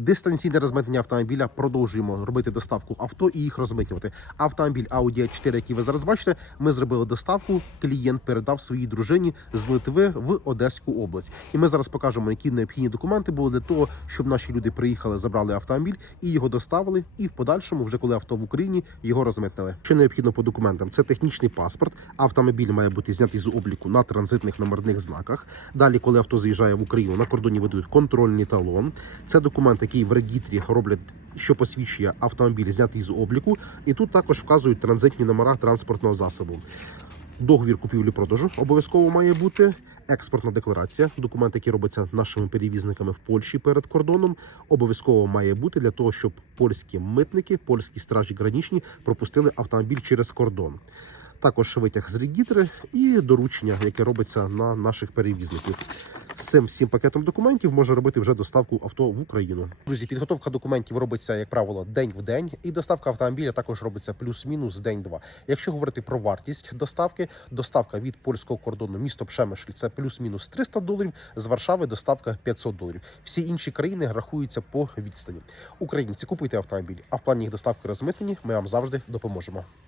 Дистанційне розмитнення автомобіля продовжуємо робити доставку авто і їх розмитнювати. Автомобіль Audi a 4 який ви зараз бачите, ми зробили доставку. Клієнт передав своїй дружині з Литви в Одеську область. І ми зараз покажемо, які необхідні документи були для того, щоб наші люди приїхали, забрали автомобіль і його доставили. І в подальшому, вже коли авто в Україні, його розмитнили. Що необхідно по документам? Це технічний паспорт. Автомобіль має бути знятий з обліку на транзитних номерних знаках. Далі, коли авто заїжджає в Україну, на кордоні видають контрольний талон. Це документ, який в регітрі роблять, що посвідчує автомобіль, знятий з обліку. І тут також вказують транзитні номера транспортного засобу. Договір купівлі-продажу обов'язково має бути. Експортна декларація, документ, який робиться нашими перевізниками в Польщі перед кордоном, обов'язково має бути для того, щоб польські митники, польські стражі гранічні пропустили автомобіль через кордон. Також витяг з регітри і доручення, яке робиться на наших перевізників. З цим всім пакетом документів можна робити вже доставку авто в Україну. Друзі, підготовка документів робиться, як правило, день в день, і доставка автомобіля також робиться плюс-мінус день-два. Якщо говорити про вартість доставки, доставка від польського кордону місто Пшемишль це плюс-мінус 300 доларів. З Варшави доставка 500 доларів. Всі інші країни рахуються по відстані. Українці купуйте автомобілі, а в плані їх доставки розмитнені ми вам завжди допоможемо.